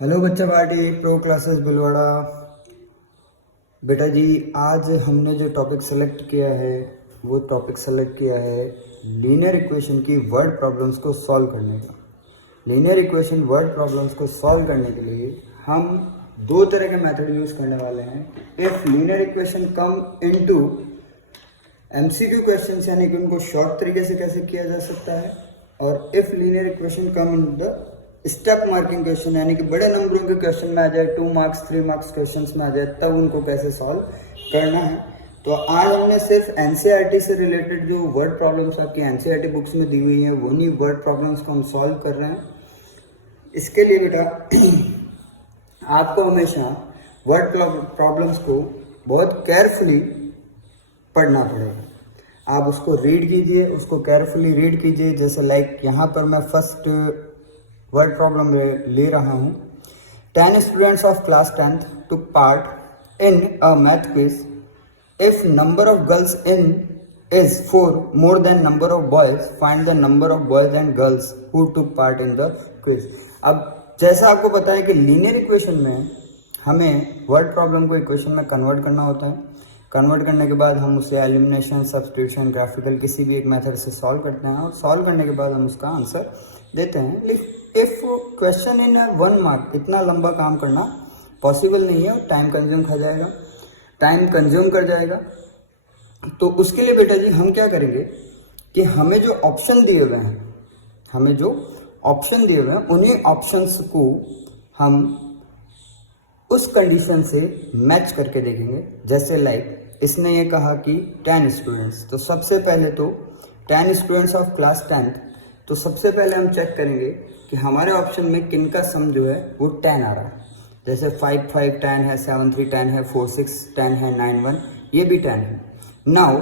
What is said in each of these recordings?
Hello बच्चा party pro classes Bhilwara. बेटा जी, आज हमने जो टॉपिक सेलेक्ट किया है वो टॉपिक सेलेक्ट किया है लीनियर इक्वेशन की वर्ड प्रॉब्लम्स को सॉल्व करने का। लीनियर इक्वेशन वर्ड प्रॉब्लम्स को सॉल्व करने के लिए हम दो तरह के मेथड यूज़ करने वाले हैं। If linear equation come into MCQ questions, यानी कि उनको शॉर्ट तरीके से कैसे किया जा सकता है, और if linear equation come in the step marking question, यानी कि बड़े नंबरों के क्वेश्चन में आ जाए, 2 मार्क्स 3 मार्क्स क्वेश्चन में आ जाए, तब उनको कैसे सॉल्व करना है। तो आज हमने सिर्फ एनसीईआरटी से रिलेटेड जो वर्ड प्रॉब्लम्स आपकी एनसीईआरटी बुक्स में दी हुई हैं वही वर्ड प्रॉब्लम्स को हम सॉल्व कर रहे हैं। इसके लिए बेटा आपको हमेशा वर्ड प्रॉब्लम्स को बहुत केयरफुली पढ़ना पड़ेगा। आप उसको रीड कीजिए, उसको केयरफुली रीड कीजिए। जैसे लाइक यहाँ पर मैं फर्स्ट वर्ड प्रॉब्लम ले रहा हूँ। 10 students of class 10th took part in a math quiz. If number of girls in is 4 more than number of boys, find the number of boys and girls who took part in the quiz. अब जैसा आपको पता है कि linear equation में हमें word problem को equation में कन्वर्ट करना होता है। कन्वर्ट करने के बाद हम उसे एलिमिनेशन, सब्स्टिट्यूशन, ग्राफिकल किसी भी एक मेथड से सॉल्व करते हैं, और सॉल्व करने के बाद हम उसका आंसर देते हैं। इफ क्वेश्चन इन 1 मार्क, इतना लंबा काम करना पॉसिबल नहीं है और टाइम कंज्यूम कर जाएगा। तो उसके लिए बेटा जी हम क्या करेंगे कि हमें जो ऑप्शन दिए हुए हैं उन्हीं ऑप्शंस को हम उस कंडीशन से मैच करके देखेंगे। जैसे लाइक इसने ये कहा कि 10 स्टूडेंट्स, तो सबसे पहले तो 10 स्टूडेंट्स ऑफ क्लास 10th, तो सबसे पहले हम चेक करेंगे कि हमारे ऑप्शन में किन का सम जो है वो 10 आ रहा है। जैसे 5 5 10 है, 7 3 10 है, 4 6 10 है, 9 1 ये भी 10 है। Now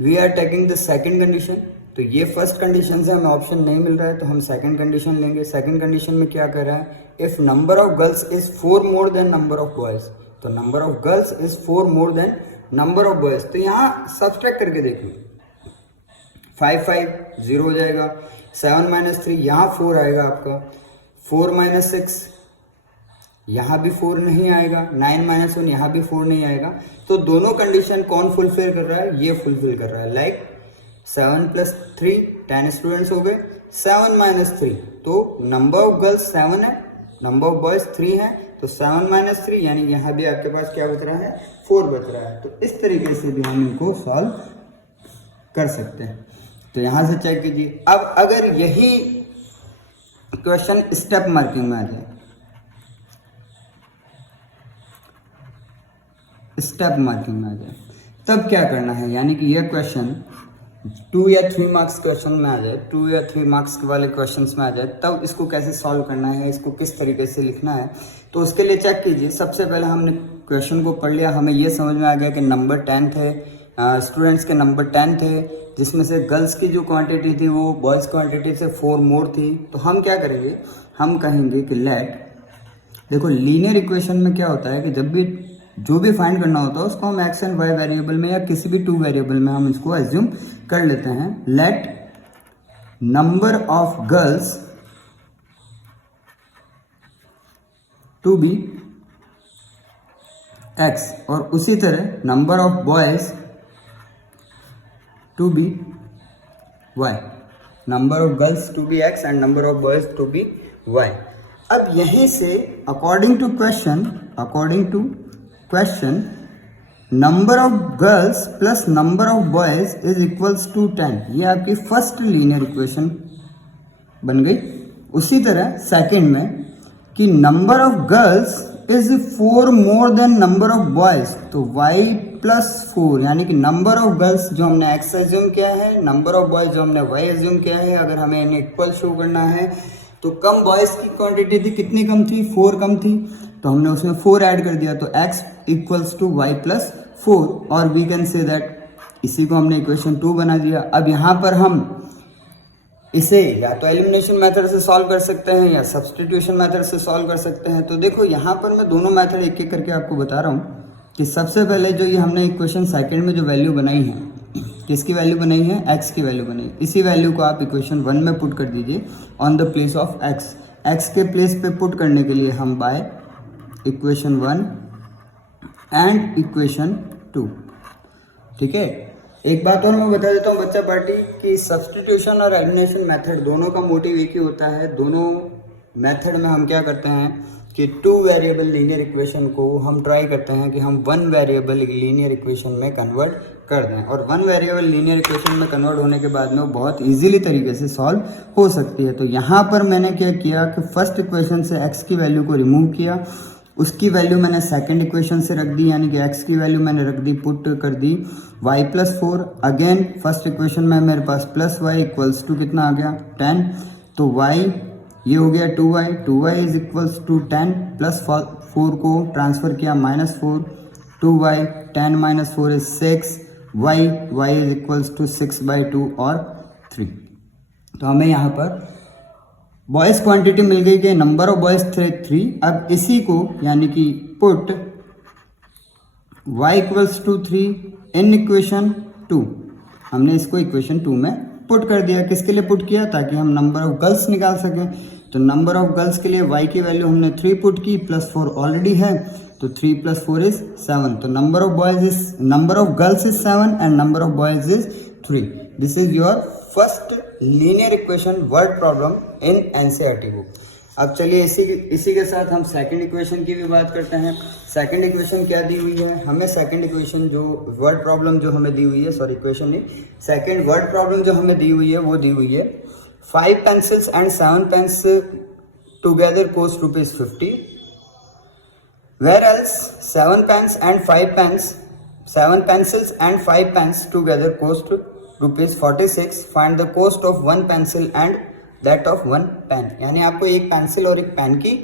we are taking the second condition. तो ये फर्स्ट कंडीशन से हमें ऑप्शन नहीं मिल रहा है तो हम सेकंड कंडीशन लेंगे। सेकंड कंडीशन में क्या कर रहा है, if number of girls is 4 more than number of boys, तो number of girls is 4 more than number of boys. तो यहाँ सब्सट्रैक्ट करके देखिए, 5 5 0 हो जाएगा, 7 - 3 यहाँ 4 आएगा आपका, 4 - 6 यहाँ भी 4 नहीं आएगा, 9 - 1 यहाँ भी 4 नहीं आएगा। तो दोनों कंडीशन कौन फुलफिल कर रहा है, ये फुलफिल कर रहा है। लाइक 7 + 3 10 स्टूडेंट्स हो गए, 7 - 3 तो नंबर ऑफ गर्ल्स 7 है, नंबर ऑफ बॉयज 3 है, तो 7 - 3 यानी यहाँ भी आपके पास क्या बच रहा है, 4 बच रहा है। तो इस तरीके से भी हम इनको सॉल्व कर सकते हैं। तो यहां से चेक कीजिए। अब अगर यही क्वेश्चन स्टेप मार्किंग में आ जाए, तब क्या करना है, यानी कि यह क्वेश्चन 2 या 3 मार्क्स क्वेश्चन में आ जाए, 2 या 3 मार्क्स वाले क्वेश्चंस में आ जाए, तब इसको कैसे सॉल्व करना है, इसको किस तरीके से लिखना है। तो उसके लिए चेक कीजिए। सबसे पहले हमने क्वेश्चन को पढ़ लिया, हमें यह समझ में आ गया कि नंबर 10 थे, स्टूडेंट्स के नंबर 10 थे, जिसमें से गर्ल्स की जो क्वांटिटी थी वो बॉयज़ क्वांटिटी से 4 मोर थी। तो हम क्या करेंगे, हम कहेंगे कि लेट, देखो लीनियर इक्वेशन में क्या होता है कि जब भी जो भी फाइंड करना होता है उसको हम एक्स एंड वाई वेरिएबल में या किसी भी 2 वेरिएबल में हम इसको एज्यूम कर लेते हैं। Let number of girls to be x, और उसी तरह number of boys to be y, number of girls to be x and number of boys to be y. अब यहीं से according to question number of girls plus number of boys is equals to 10, ये आपकी first linear equation बन गई। उसी तरह second में कि number of girls is 4 more than number of boys, तो y + 4 यानी कि नंबर ऑफ गर्ल्स जो हमने x एज्यूम किया है, नंबर ऑफ बॉयज जो हमने y एज्यूम किया है। अगर हमें इन्हें इक्वल शो करना है तो कम बॉयज की क्वांटिटी थी, कितनी कम थी, 4 कम थी, तो हमने उसमें 4 ऐड कर दिया, तो x = y + 4, और वी कैन से दैट, इसी को हमने इक्वेशन 2 बना दिया। अब यहाँ पर हम इसे या तो एलिमिनेशन मेथड से सॉल्व कर सकते हैं या सब्स्टिट्यूशन मेथड से सॉल्व कर सकते हैं। तो देखो यहाँ पर मैं दोनों मेथड एक एक करके आपको बता रहा हूँ कि सबसे पहले जो ये हमने इक्वेशन सेकंड में जो वैल्यू बनाई है, किसकी वैल्यू बनाई है, x की वैल्यू बनाई। इसी वैल्यू को आप इक्वेशन 1 में पुट कर दीजिए on the place of x। x के प्लेस पे पुट करने के लिए हम बाय इक्वेशन 1 एंड इक्वेशन 2, ठीक है। एक बात और मैं बता देता हूँ बच्चा पार्टी कि सब्स्टिट्यूशन और एलिमिनेशन मेथड दोनों का मोटिव एक ही होता है। दोनों मेथड में हम क्या करते हैं कि 2 वेरिएबल लीनियर इक्वेशन को हम ट्राई करते हैं कि हम 1 वेरिएबल लीनियर इक्वेशन में कन्वर्ट कर दें, और 1 वेरिएबल लीनियर इक्वेशन में कन्वर्ट होने के बाद में वो बहुत इजीली तरीके से सॉल्व हो सकती है। तो यहाँ पर मैंने क्या किया कि फर्स्ट इक्वेशन से x की वैल्यू को रिमूव किया, उसकी वैल्यू मैंने सेकंड इक्वेशन से रख दी, यानी कि x की वैल्यू मैंने रख दी, पुट कर दी y+4। अगेन फर्स्ट इक्वेशन में मेरे पास प्लस y इक्वल्स टू कितना आ गया 10, तो y ये हो गया 2y is equals to 10 plus 4 को ट्रांसफर किया -4, 2y 10 - 4 is 6, y is equals to 6/2 और 3। तो हमें यहाँ पर बॉयज क्वांटिटी मिल गई कि नंबर ऑफ बॉयज थे 3। अब इसी को यानी कि put y equals to 3 in equation 2, हमने इसको इक्वेशन 2 में पुट कर दिया। किसके लिए पुट किया? ताकि हम नंबर ऑफ गर्ल्स निकाल सकें। तो नंबर ऑफ गर्ल्स के लिए y की वैल्यू हमने 3 पुट की, +4 ऑलरेडी है, तो 3 + 4 इज 7। तो number of girls is 7 and number of boys is 3। This is your first linear equation word problem in NCERT book. अब चलिए इसी के साथ हम सेकंड इक्वेशन की भी बात करते हैं। सेकंड इक्वेशन क्या दी हुई है हमें? सेकंड इक्वेशन जो वर्ड प्रॉब्लम जो हमें दी हुई है, सॉरी इक्वेशन नहीं, सेकंड वर्ड प्रॉब्लम जो हमें दी हुई है वो दी हुई है 5 pencils and 7 pens together cost ₹50, whereas 7 pencils and 5 pens together cost ₹46. Find the cost of 1 pencil and that of 1 pen। यानी आपको एक पेंसिल और एक पेन की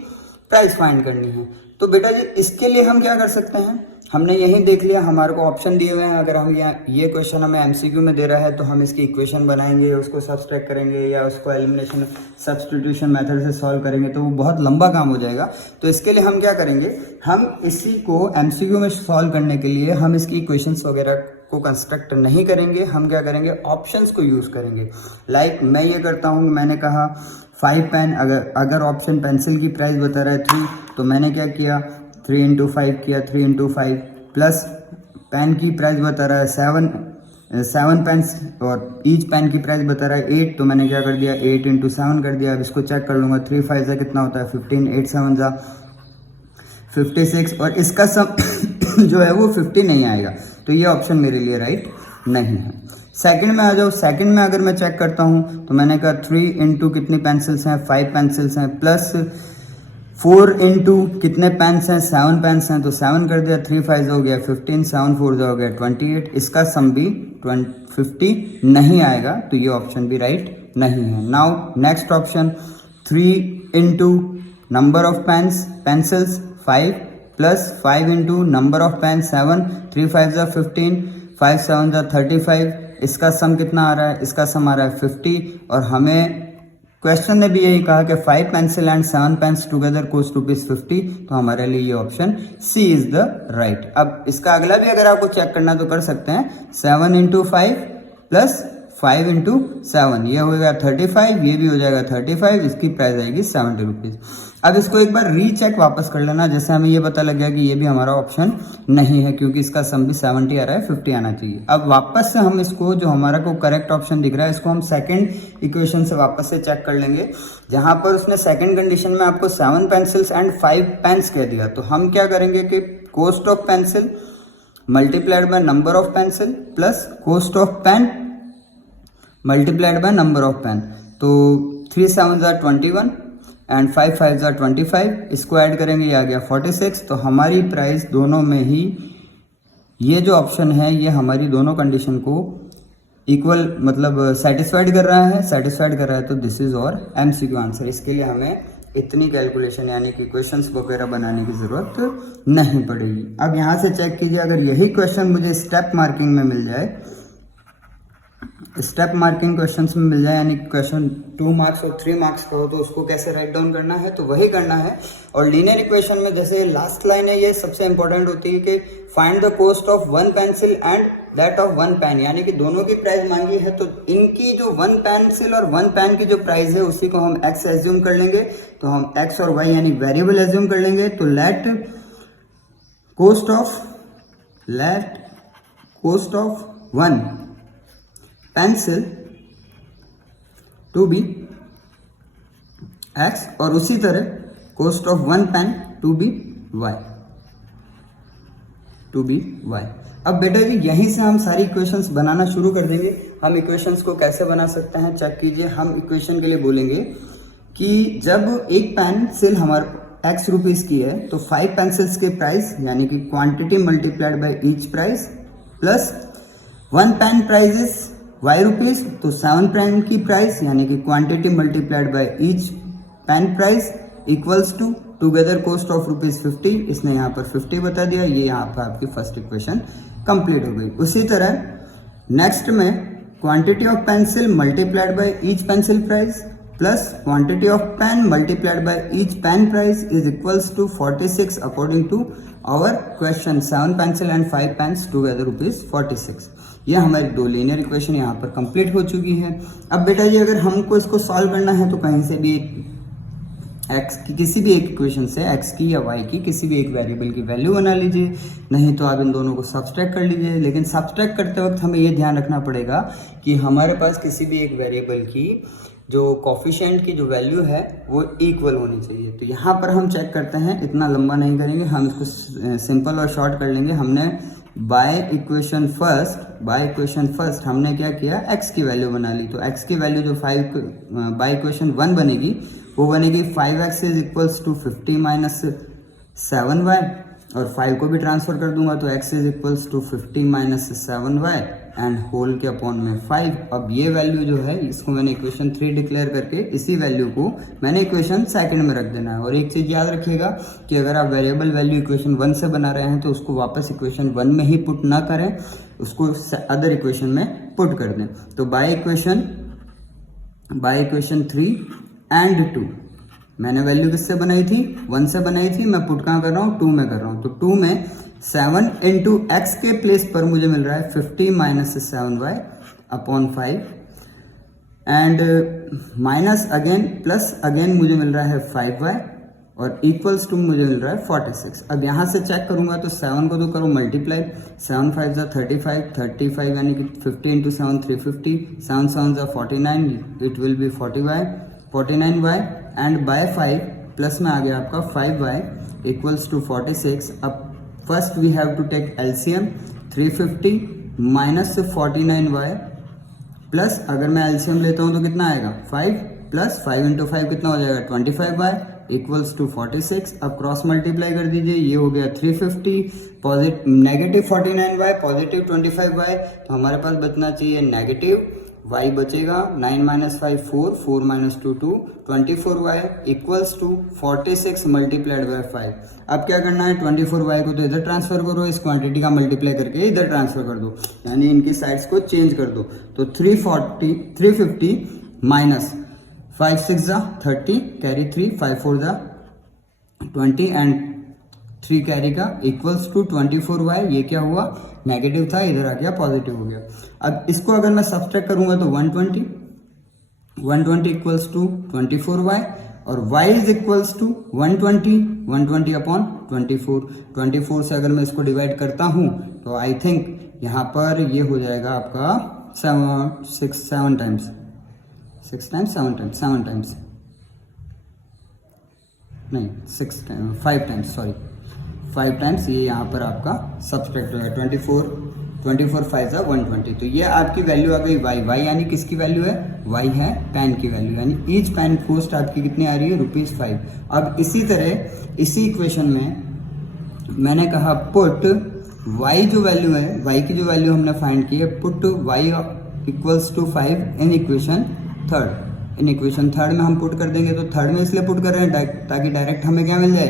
प्राइस फाइंड करनी है। तो बेटा जी इसके लिए हम क्या कर सकते हैं? हमने यही देख लिया, हमारे को ऑप्शन दिए हुए हैं। अगर हम ये क्वेश्चन हमें एमसीक्यू में दे रहा है तो हम इसकी इक्वेशन बनाएंगे, उसको सब्सट्रैक्ट करेंगे या उसको एलिमिनेशन सब्स्टिट्यूशन मेथड से सॉल्व करेंगे, तो वो बहुत लंबा काम हो जाएगा। तो इसके लिए हम क्या करेंगे, हम इसी को एमसीक्यू में सॉल्व करने के लिए हम इसकी इक्वेशंस वगैरह को कंस्ट्रक्ट नहीं करेंगे। हम क्या करेंगे, ऑप्शंस को यूज़ करेंगे। लाइक मैं ये करता हूँ, मैंने कहा 5 पेन, अगर ऑप्शन पेंसिल की प्राइस बता रहा है 3, तो मैंने क्या किया 3 × 5 किया, 3 × 5 प्लस पेन की प्राइस बता रहा है 7 पेन्स और ईच पेन की प्राइस बता रहा है 8, तो मैंने क्या कर दिया 8 × 7 कर दिया। अब इसको चेक कर लूँगा, 3 × 5 कितना होता है 15, 8 × 7 56, और इसका सम जो है वो 50 नहीं आएगा, तो ये ऑप्शन मेरे लिए राइट नहीं है। सेकंड में आ जाओ। सेकंड में अगर मैं चेक करता हूँ तो मैंने कहा 3 × कितनी पेंसिल्स हैं 5 पेंसिल्स हैं, प्लस 4 × कितने पेन्स हैं 7 पेन्स हैं, तो 7 कर दिया, 3 × 5 हो गया 15, 7 × 4 हो गया 28। इसका सम भी 50 नहीं आएगा, तो ये ऑप्शन भी राइट नहीं है। Now next option 3 × number of pencils 5 plus 5 × number of pen 7, 3 × 5 = 15, 5 × 7 = 35। इसका सम कितना आ रहा है? इसका सम आ रहा है 50, और हमें क्वेश्चन ने भी यही कहा कि 5 pencil and 7 pens together cost ₹50, तो हमारे लिए ये option C is the right. अब इसका अगला भी अगर आपको चेक करना तो कर सकते हैं, 7 × 5 प्लस 5 × 7, ये हो जाएगा 35, ये भी हो जाएगा 35, इसकी प्राइस आएगी ₹70। अब इसको एक बार रीचेक वापस कर लेना, जैसे हमें ये पता लग गया कि ये भी हमारा ऑप्शन नहीं है, क्योंकि इसका सम भी 70 आ रहा है, 50 आना चाहिए। अब वापस से हम इसको, जो हमारा को करेक्ट ऑप्शन दिख रहा है, इसको हम सेकंड इक्वेशन से वापस से चेक कर लेंगे, जहां पर उसने सेकंड कंडीशन में आपको 7 pencils and 5 pens कह दिया। तो हम क्या करेंगे कि cost of pencil multiplied by number of pencil plus cost of pen multiplied by number of pen, तो 3 × 7 = 21 एंड 5 × 5 = 25, इसको ऐड करेंगे, ये आ गया 46। तो हमारी प्राइस दोनों में ही, ये जो ऑप्शन है ये हमारी दोनों कंडीशन को इक्वल मतलब सेटिस्फाइड कर रहा है, तो दिस इज और एमसीक्यू आंसर। इसके लिए हमें इतनी कैलकुलेशन यानी कि क्वेश्चंस वगैरह बनाने की ज़रूरत नहीं पड़ेगी। अब यहाँ से चेक कीजिए, अगर यही क्वेश्चन मुझे स्टेप मार्किंग में मिल जाए, स्टेप मार्किंग क्वेश्चंस में मिल जाए, यानी क्वेश्चन 2 मार्क्स और 3 मार्क्स का हो तो उसको कैसे राइट डाउन करना है तो वही करना है। और लीनियर इक्वेशन में जैसे लास्ट लाइन है ये सबसे इंपॉर्टेंट होती है कि find the cost of one pencil and that of one pen, यानी कि दोनों की प्राइस मांगी है तो इनकी जो वन पेंसिल और वन पेन की जो प्राइस है उसी को हम एक्स एज्यूम कर लेंगे। तो हम एक्स और वाई यानी वेरिएबल एज्यूम कर लेंगे। तो let cost of one pencil to be x और उसी तरह cost of one pen to be y. अब बेटा जी यहीं से हम सारी इक्वेशंस बनाना शुरू कर देंगे। हम इक्वेशंस को कैसे बना सकते हैं चेक कीजिए। हम इक्वेशन के लिए बोलेंगे कि जब एक पेंसिल हमारे एक्स रुपीज की है तो 5 पेंसिल्स के प्राइस यानी कि quantity multiplied by each price plus one pen price is y rupees तो 7 पेन की प्राइस यानी कि quantity multiplied by each pen price equals to together cost of ₹50। इसने यहाँ पर 50 बता दिया। ये यहाँ पर आपकी फर्स्ट इक्वेशन कंप्लीट हो गई। उसी तरह नेक्स्ट में quantity of pencil multiplied by each pencil price plus quantity of pen multiplied by each pen price is equals to 46 according to our question. 7 pencil and 5 pens together ₹46। ये हमारी 2 linear equation यहाँ पर complete हो चुकी है। अब बेटा ये अगर हमको इसको सॉल्व करना है तो कहीं से भी एक्स की किसी भी एक इक्वेशन से एक्स की या वाई की किसी भी एक वेरिएबल की वैल्यू बना लीजिए, नहीं तो आप इन दोनों को सब्सट्रैक्ट कर लीजिए। लेकिन सब्सट्रैक्ट करते वक्त हमें ये ध्यान रखना पड़ेगा कि हमारे पास किसी भी एक वेरिएबल की जो कोफिशिएंट की जो वैल्यू है वो इक्वल होनी चाहिए। तो यहाँ पर हम चेक करते हैं, इतना लंबा नहीं करेंगे, हम इसको सिंपल और शॉर्ट कर लेंगे। हमने बाय इक्वेशन फर्स्ट हमने क्या किया, एक्स की वैल्यू बना ली। तो एक्स की वैल्यू जो बाय इक्वेशन 1 बनेगी वो बनेगी 5x is equals to 50 minus 7y और 5 को भी ट्रांसफर कर दूंगा तो x is equals to 50 minus 7y and whole के अपॉन में 5। अब ये वैल्यू जो है इसको मैंने इक्वेशन 3 डिक्लेयर करके इसी वैल्यू को मैंने इक्वेशन सेकंड में रख देना है। और एक चीज याद रखिएगा कि अगर आप वेरिएबल वैल्यू इक्वेशन 1 से बना रहे हैं तो उसको वापस इक्वेशन 1 में ही पुट ना करें, उसको अदर इक्वेशन में पुट कर दें। तो बाय इक्वेशन 3 एंड 2 मैंने वैल्यू किससे बनाई थी, 1 से बनाई थी, मैं पुट कहाँ कर रहा हूँ, 2 में कर रहा हूँ। तो 2 में 7 इंटू एक्स के प्लेस पर मुझे मिल रहा है 50 minus 7y upon 5 and minus again plus again मुझे मिल रहा है 5y और इक्वल्स टू मुझे मिल रहा है 46। अब यहाँ से चेक करूंगा तो 7 को तो करो मल्टीप्लाई, 7 5 जा 35 यानी कि 50 इंटू 7 350, 7 7 जा 49, it will be 49y and by 5 plus में आ गया आपका 5y इक्वल्स टू 46। अब first we have to take LCM, 350 minus 49y plus अगर मैं एलसीएम लेता हूं तो कितना आएगा 5 प्लस 5 इंटू 5 कितना हो जाएगा 25y इक्वल्स टू 46। अब क्रॉस मल्टीप्लाई कर दीजिए, ये हो गया 350 positive negative 49y positive 25y, तो हमारे पास बचना चाहिए नेगेटिव y बचेगा 9 minus 5 4 minus 2 2 24y equals to 46 multiplied by 5। अब क्या करना है 24y को तो इधर ट्रांसफर करो, इस क्वांटिटी का मल्टीप्लाई करके इधर ट्रांसफर कर दो, यानी इनकी साइड्स को चेंज कर दो। तो 350 माइनस 5 6 जा 30 कैरी 3 5 4 जा 20 एंड 3 कैरी का इक्वल्स टू 24y। ये क्या हुआ नेगेटिव था, इधर आ गया पॉजिटिव हो गया। अब इसको अगर मैं सब्सट्रैक्ट करूंगा तो 120 इक्वल्स टू 24y और y is equals to 120 upon 24 से अगर मैं इसको डिवाइड करता हूं तो आई थिंक यहाँ पर ये हो जाएगा आपका 7 टाइम्स नहीं 5 टाइम्स ये यहाँ पर आपका सब्सट्रैक्ट होगा 24 5 जा 120। तो ये आपकी वैल्यू आ गई y यानी किसकी वैल्यू है, y है पेन की वैल्यू, यानी ईच पेन कॉस्ट आपकी कितनी आ रही है ₹5। अब इसी तरह इसी इक्वेशन में मैंने कहा पुट y जो वैल्यू है, y की जो वैल्यू हमने फाइंड की है, put y equals to 5 in equation third में हम पुट कर देंगे। तो थर्ड में इसलिए पुट कर रहे हैं ताकि डायरेक्ट हमें क्या मिल जाए,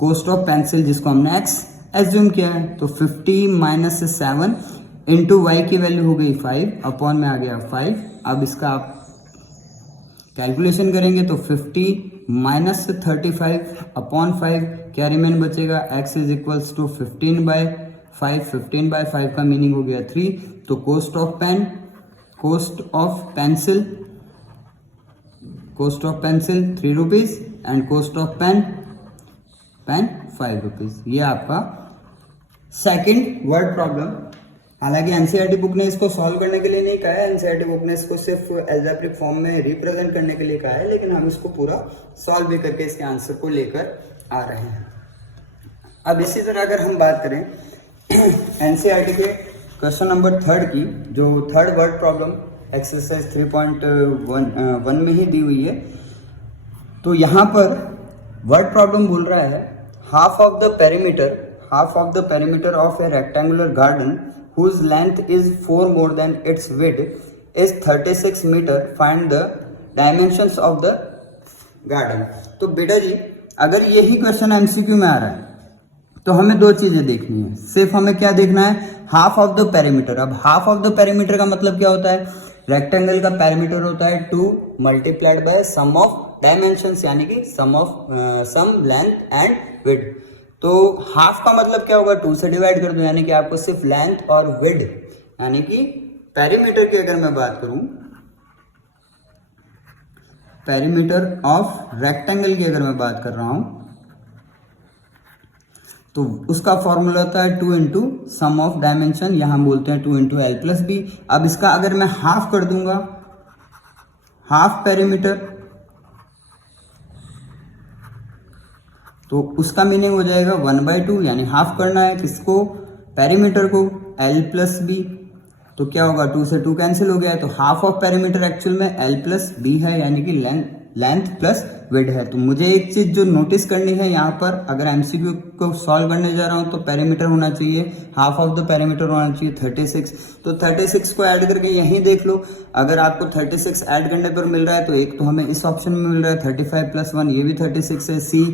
कॉस्ट ऑफ पेंसिल जिसको हमने x एज्यूम किया है। तो 50 माइनस 7 इंटू वाई की वैल्यू हो गई 5 अपॉन में आ गया 5। अब इसका आप कैलकुलेशन करेंगे तो 50 माइनस 35 अपॉन 5 क्या रिमेन बचेगा, x इज इक्वल्स टू 15/5। 15/5 का मीनिंग हो गया 3। तो cost of pencil 3 rupees and cost of pen 5 rupees. ये आपका सेकंड वर्ड प्रॉब्लम। हालांकि एनसीईआरटी बुक ने इसको सॉल्व करने के लिए नहीं कहा है, एनसीईआरटी बुक ने इसको सिर्फ एल्जेब्रिक फॉर्म में रिप्रेजेंट करने के लिए कहा है, लेकिन हम इसको पूरा सॉल्व भी करके इसके आंसर को लेकर आ रहे हैं। अब इसी तरह अगर हम बात करें एनसीईआरटी के क्वेश्चन नंबर 3 की, जो थर्ड वर्ड प्रॉब्लम एक्सरसाइज 3.1 में ही दी हुई है, तो यहाँ पर वर्ड प्रॉब्लम बोल रहा है half of the perimeter of A rectangular garden whose length is 4 more than its width is 36 meter. Find the dimensions of the garden. तो बेटा जी अगर यही क्वेश्चन एमसीक्यू में आ रहा है तो हमें दो चीजें देखनी है। सिर्फ हमें क्या देखना है, हाफ ऑफ द पेरीमीटर। अब हाफ ऑफ द पेरीमीटर का मतलब क्या होता है, रेक्टेंगल का पेरीमीटर होता है 2 multiplied by sum of dimensions, यानी कि सम लेंथ एंड विड्थ। तो हाफ का मतलब क्या होगा, 2 से डिवाइड कर दो, यानी कि आपको सिर्फ लेंथ और विड्थ, यानी कि पेरीमीटर की अगर मैं बात करूं, पेरीमीटर ऑफ रेक्टेंगल की अगर मैं बात कर रहा हूं, तो उसका फॉर्मूला होता है 2 इंटू सम ऑफ डायमेंशन, यहां बोलते हैं 2 इंटू एल प्लस बी। अब इसका अगर मैं हाफ कर दूंगा, हाफ पेरीमीटर, तो उसका मीनिंग हो जाएगा 1/2, यानी हाफ करना है किसको, पेरीमीटर को, l प्लस बी। तो क्या होगा, 2 से 2 कैंसिल हो गया है, तो हाफ ऑफ पेरीमीटर एक्चुअल में l प्लस बी है, यानी कि लेंथ प्लस विड्थ है। तो मुझे एक चीज जो नोटिस करनी है यहाँ पर, अगर एमसीक्यू को सॉल्व करने जा रहा हूँ तो पेरीमीटर होना चाहिए, हाफ ऑफ द पेरीमीटर होना चाहिए 36। तो 36 को ऐड करके यहीं देख लो, अगर आपको 36 ऐड करने पर मिल रहा है तो एक तो हमें इस ऑप्शन में मिल रहा है 35 + 1, ये भी 36 है, सी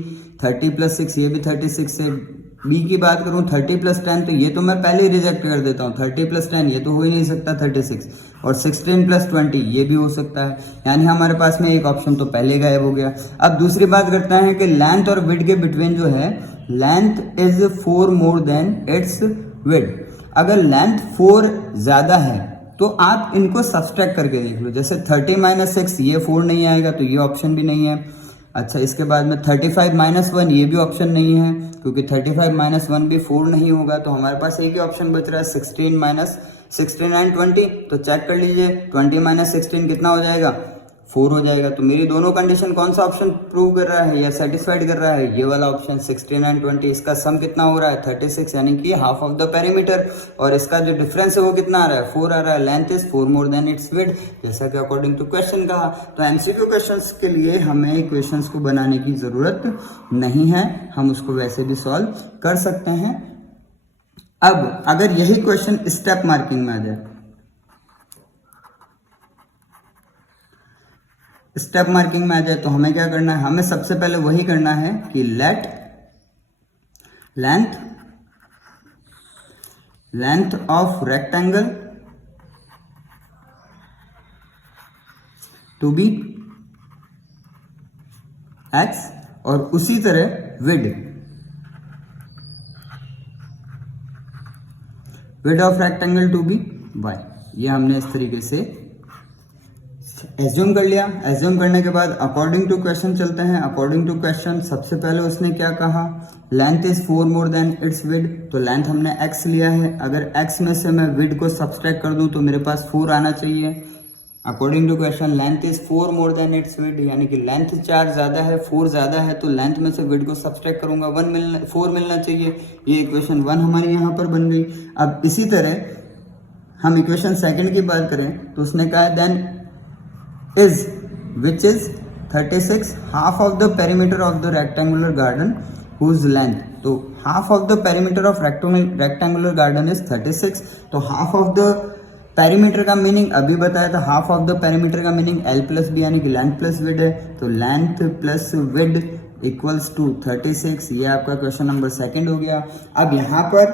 30 + 6 ये भी 36 है, बी की बात करूं 30 + 10, तो ये तो मैं पहले ही रिजेक्ट कर देता हूं, 30 + 10 ये तो हो ही नहीं सकता 36, और 16 + 20 ये भी हो सकता है, यानी हमारे पास में एक ऑप्शन तो पहले गायब हो गया। अब दूसरी बात करते हैं कि लेंथ और विड्थ के बिटवीन जो है, length is 4 more than its width. अगर लेंथ 4 ज्यादा है तो आप इनको सब्सट्रैक्ट करके देख लो, जैसे 30 - 6 ये 4 नहीं आएगा, तो ये ऑप्शन भी नहीं है। अच्छा, इसके बाद में 35 - 1 ये भी ऑप्शन नहीं है, क्योंकि 35 - 1 भी 4 नहीं होगा, तो हमारे पास एक ही ऑप्शन बच रहा है 16 एंड 20। तो चेक कर लीजिए, 20 - 16 कितना हो जाएगा, 4 हो जाएगा। तो मेरी दोनों कंडीशन कौन सा ऑप्शन प्रूव कर रहा है या सेटिस्फाइड कर रहा है, ये वाला ऑप्शन 16 एंड 20। इसका सम कितना हो रहा है 36, यानी कि हाफ ऑफ द पेरीमीटर, और इसका जो डिफरेंस है वो कितना आ रहा है 4 आ रहा है। Length is 4 more than its width, जैसा कि अकॉर्डिंग टू क्वेश्चन कहा। तो एमसीक्यू क्वेश्चंस के लिए हमें इक्वेशंस को बनाने की जरूरत नहीं है, हम उसको वैसे भी सॉल्व कर सकते हैं। अब अगर यही क्वेश्चन स्टेप मार्किंग में आ जाए, स्टेप मार्किंग में आ जाए, तो हमें क्या करना है, हमें सबसे पहले वही करना है कि let length of rectangle to be x, और उसी तरह width of rectangle to be y। ये हमने इस तरीके से एज्यूम कर लिया। एज्यूम करने के बाद अकॉर्डिंग टू क्वेश्चन चलते हैं। अकॉर्डिंग टू क्वेश्चन सबसे पहले उसने क्या कहा, length is 4 more than its width, तो लेंथ हमने x लिया है, अगर x में से मैं विड्थ को सब्सट्रैक्ट कर दूं तो मेरे पास 4 आना चाहिए। According to question length is 4 more than its width, यानी कि लेंथ 4 ज्यादा है, 4 ज्यादा है, तो लेंथ में से विड्थ को सब्सट्रैक्ट करूंगा 4 मिलना चाहिए। ये इक्वेशन 1 हमारी यहाँ पर बन गई। अब इसी तरह हम इक्वेशन सेकंड की बात करें तो उसने कहा then is which is 36 half of the perimeter of the rectangular garden whose length, तो half of the perimeter of rectangular garden is 36। तो half of the perimeter का मीनिंग अभी बताया था, half of the perimeter का meaning l plus b यानी कि length plus width है, तो length plus width equals to 36। ये आपका क्वेश्चन नंबर सेकंड हो गया। अब यहाँ पर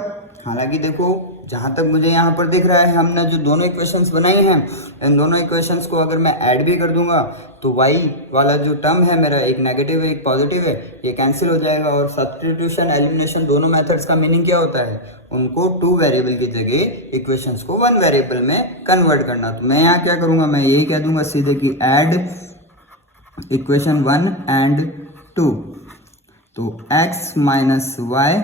हालांकि देखो जहाँ तक मुझे यहाँ पर दिख रहा है, हमने जो दोनों इक्वेशंस बनाई हैं, इन दोनों इक्वेशंस को अगर मैं ऐड भी कर दूंगा तो y वाला जो टर्म है मेरा, एक नेगेटिव है एक पॉजिटिव है, ये कैंसिल हो जाएगा। और सब्स्टिट्यूशन एलिमिनेशन दोनों मेथड्स का मीनिंग क्या होता है, उनको 2 वेरिएबल की जगह इक्वेशंस को 1 वेरिएबल में कन्वर्ट करना। तो मैं यहाँ क्या करूँगा, मैं यही कह दूंगा सीधे कि ऐड इक्वेशन 1 एंड 2, तो x minus y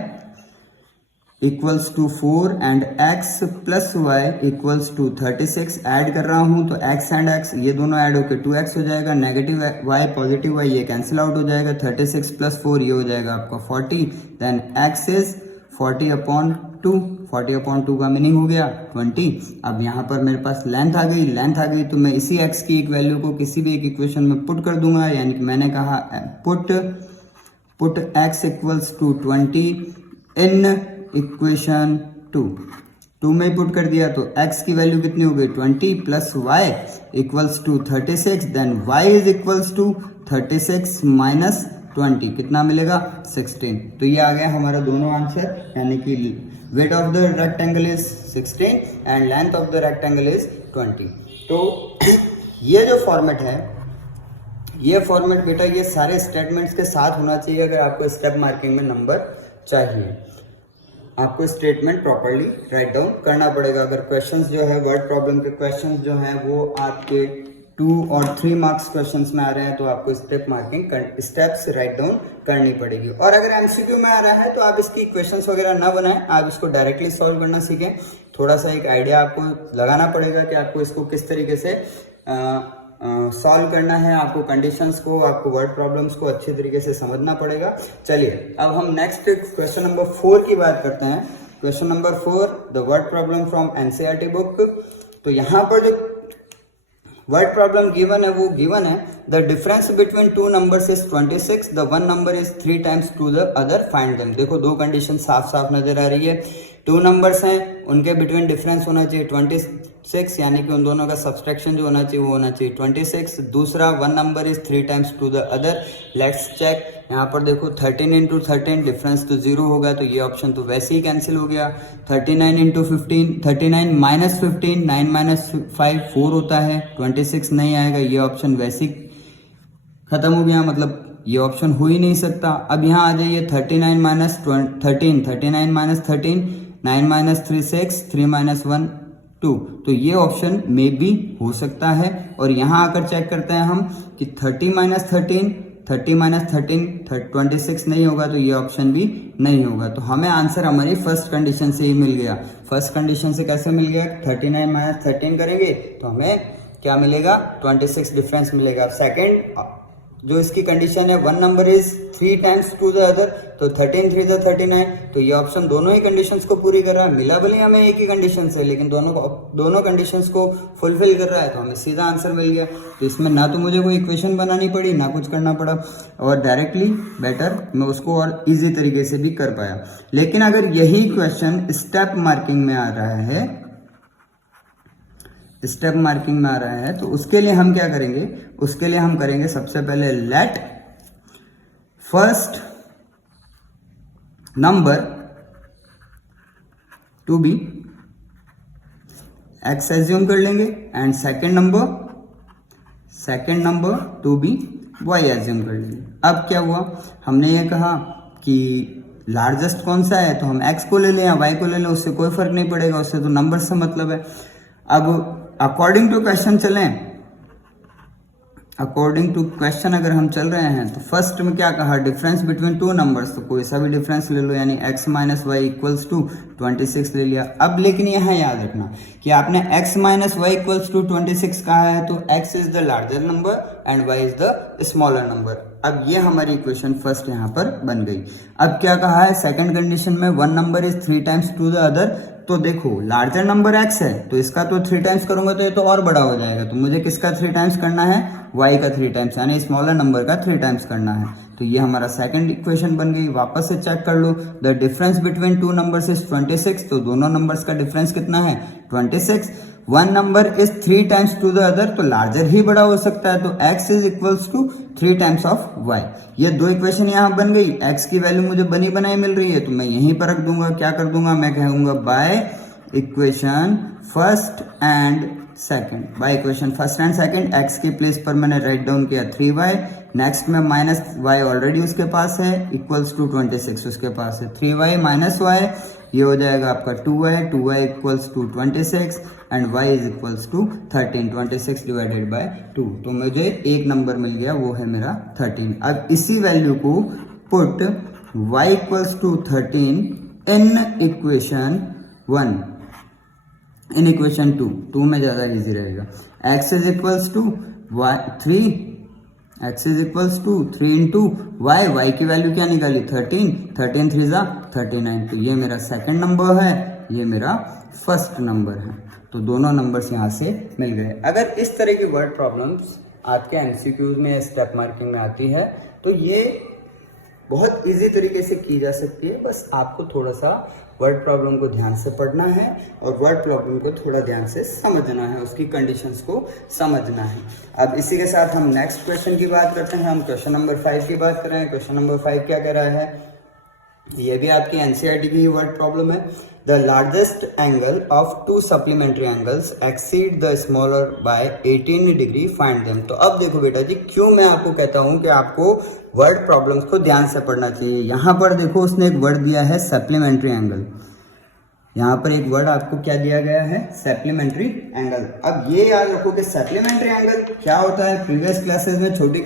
equals to 4 and x plus y equals to 36। Add कर रहा हूं तो x एंड x ये दोनों ऐड होकर 2x हो जाएगा, नेगेटिव y पॉजिटिव y ये कैंसिल आउट हो जाएगा, 36 प्लस 4 ये हो जाएगा आपका 40, then x is 40 upon 2, 40 upon 2 का मीनिंग हो गया 20। अब यहाँ पर मेरे पास लेंथ आ गई, तो मैं इसी x की एक वैल्यू को किसी भी एक इक्वेशन में पुट कर दूंगा, यानी कि मैंने कहा put x equals to 20 in equation 2 में पुट कर दिया तो x की वैल्यू कितनी हो गई 20 plus y equals to 36, then y is equals to 36 minus 20, कितना मिलेगा 16। तो ये आ गया हमारा दोनों आंसर, यानी कि width of the rectangle is 16 and length of the rectangle is 20। तो ये जो फॉर्मेट है, ये फॉर्मेट बेटा ये सारे स्टेटमेंट्स के साथ होना चाहिए अगर आपको स्टेप मार्किंग में नंबर चाहिए। आपको स्टेटमेंट प्रॉपर्ली राइट डाउन करना पड़ेगा। अगर क्वेश्चंस जो है वर्ड प्रॉब्लम के क्वेश्चंस जो हैं वो आपके 2 और 3 मार्क्स क्वेश्चंस में आ रहे हैं तो आपको step marking steps write down करनी पड़ेगी। और अगर एमसीक्यू में आ रहा है तो आप इसकी इक्वेशंस वगैरह ना बनाएं, आप इसको डायरेक्टली सॉल्व करना सीखें। थोड़ा सा एक आइडिया आपको लगाना पड़ेगा कि आपको इसको किस तरीके से सॉल्व करना है, आपको कंडीशंस को, आपको वर्ड प्रॉब्लम्स को अच्छे तरीके से समझना पड़ेगा। चलिए अब हम नेक्स्ट क्वेश्चन नंबर 4 की बात करते हैं। Question number 4, the word problem from NCERT book. तो यहाँ पर जो वर्ड प्रॉब्लम गिवन है वो गिवन है the difference between 2 numbers is 26, the 1 number is 3 times to the other, find them. देखो दो कंडीशन साफ साफ नजर आ रही है, 2 नंबर्स हैं उनके बिटवीन डिफरेंस होना चाहिए 26, यानी कि उन दोनों का सब्सट्रैक्शन जो होना चाहिए वो होना चाहिए 26। दूसरा 1 number is 3 times to the other. Let's check, यहाँ पर देखो 13 इंटू 13 डिफरेंस तो 0 होगा, तो ये ऑप्शन तो वैसे ही कैंसिल हो गया। 39 इंटू 15, 39 माइनस 15, 9 माइनस 5 4 होता है, 26 नहीं आएगा, ये ऑप्शन वैसे ही खत्म हो गया, मतलब ये ऑप्शन हो ही नहीं सकता। अब यहाँ आ जाइए 39 माइनस 13, 39 माइनस 13, 9 माइनस 3 6, 3 माइनस 1 2, तो ये ऑप्शन में भी हो सकता है। और यहाँ आकर चेक करते हैं हम कि 30 माइनस 13, 30 माइनस 13 26 नहीं होगा, तो ये ऑप्शन भी नहीं होगा। तो हमें आंसर हमारी फर्स्ट कंडीशन से ही मिल गया। फर्स्ट कंडीशन से कैसे मिल गया, 39 माइनस 13 करेंगे तो हमें क्या मिलेगा 26 डिफरेंस मिलेगा। सेकेंड जो इसकी कंडीशन है 1 number is 3 times to the other, तो 13 3 द 39, तो ये ऑप्शन दोनों ही कंडीशंस को पूरी कर रहा है। मिला भले हमें एक ही कंडीशन से, लेकिन दोनों कंडीशंस को फुलफिल कर रहा है, तो हमें सीधा आंसर मिल गया। तो इसमें ना तो मुझे कोई इक्वेशन बनानी पड़ी ना कुछ करना पड़ा, और डायरेक्टली बेटर मैं उसको और इजी तरीके से भी कर पाया। लेकिन अगर यही क्वेश्चन स्टेप मार्किंग में आ रहा है, स्टेप मार्किंग में आ रहा है, तो उसके लिए हम क्या करेंगे, उसके लिए हम करेंगे सबसे पहले let first number to be x assume कर लेंगे and second number to be y assume कर लेंगे। अब क्या हुआ, हमने ये कहा कि लार्जेस्ट कौन सा है, तो हम एक्स को ले लें या वाई को ले लें, उससे कोई फर्क नहीं पड़ेगा, उससे तो नंबर से मतलब है। अब अकॉर्डिंग टू क्वेश्चन चलें, अकॉर्डिंग टू क्वेश्चन अगर हम चल रहे हैं तो फर्स्ट में क्या कहा, डिफरेंस बिटवीन 2 नंबर्स, तो कोई सा भी डिफरेंस ले लो, यानी x minus y equals to 26 ले लिया। अब लेकिन यहाँ याद रखना कि आपने x minus y equals to 26 कहा है, तो x is the larger number and y is the smaller number. अब ये हमारी इक्वेशन फर्स्ट यहाँ पर बन गई। अब क्या कहा है, सेकंड कंडीशन में 1 number is 3 times to the other, तो देखो लार्जर नंबर x है तो इसका तो 3 टाइम्स करूंगा तो ये तो और बड़ा हो जाएगा, तो मुझे किसका 3 टाइम्स करना है, y का 3 टाइम्स, यानी स्मॉलर नंबर का 3 टाइम्स करना है। तो ये हमारा सेकंड इक्वेशन बन गई। वापस से चेक कर लो, the difference between 2 numbers is 26, तो दोनों नंबर्स का डिफरेंस कितना है 26। 1 number is 3 times to the other, तो लार्जर ही बड़ा हो सकता है, तो x is equals to 3 times of y। ये दो इक्वेशन यहाँ बन गई। x की वैल्यू मुझे बनी बनाई मिल रही है, तो मैं यहीं पर रख दूंगा, क्या कर दूंगा, मैं कहूंगा by equation first and second, by equation first and second x के प्लेस पर मैंने राइट डाउन किया 3y, नेक्स्ट में माइनस y ऑलरेडी उसके पास है, इक्वल्स टू 26 उसके पास है, 3y माइनस y ये हो जाएगा आपका 2y equals to 26 and y is equals to 13, 26 divided by 2, तो मुझे एक नंबर मिल गया, वो है मेरा 13। अब इसी वैल्यू को put y equals to 13 in equation 1, in equation 2 में ज़्यादा इजी रहेगा। x is equals to 3, x is equals to 3 into y की वैल्यू क्या निकाली 13, 13 3 जा 39, तो ये मेरा सेकंड नंबर है, ये मेरा फर्स्ट नंबर है, तो दोनों नंबर्स यहाँ से मिल गए। अगर इस तरह की वर्ड प्रॉब्लम्स आपके एमसीक्यूज में स्टेप मार्किंग में आती है तो ये बहुत इजी तरीके से की जा सकती है, बस आपको थोड़ा सा वर्ड प्रॉब्लम को ध्यान से पढ़ना है और वर्ड प्रॉब्लम को थोड़ा ध्यान से समझना है, उसकी कंडीशंस को समझना है। अब इसी के साथ हम नेक्स्ट क्वेश्चन की बात करते हैं। हम क्वेश्चन नंबर 5 की बात कर रहे हैं। क्वेश्चन नंबर 5 क्या कह रहा है, ये भी आपकी एनसीईआरटी की वर्ड प्रॉब्लम है। The largest angle of to supplementary angles exceed the smaller by 18 degree, find them. तो अब देखो बेटा जी, क्यों मैं आपको कहता हूं कि आपको वर्ड प्रॉब्लम्स को ध्यान से पढ़ना चाहिए। यहां पर देखो उसने एक वर्ड दिया है सप्लीमेंट्री एंगल, यहाँ पर एक वर्ड आपको क्या दिया गया है, सप्लीमेंट्री एंगल। अब ये याद रखो कि सप्लीमेंट्री एंगल क्या होता है, प्रीवियस क्लासेस में छोटी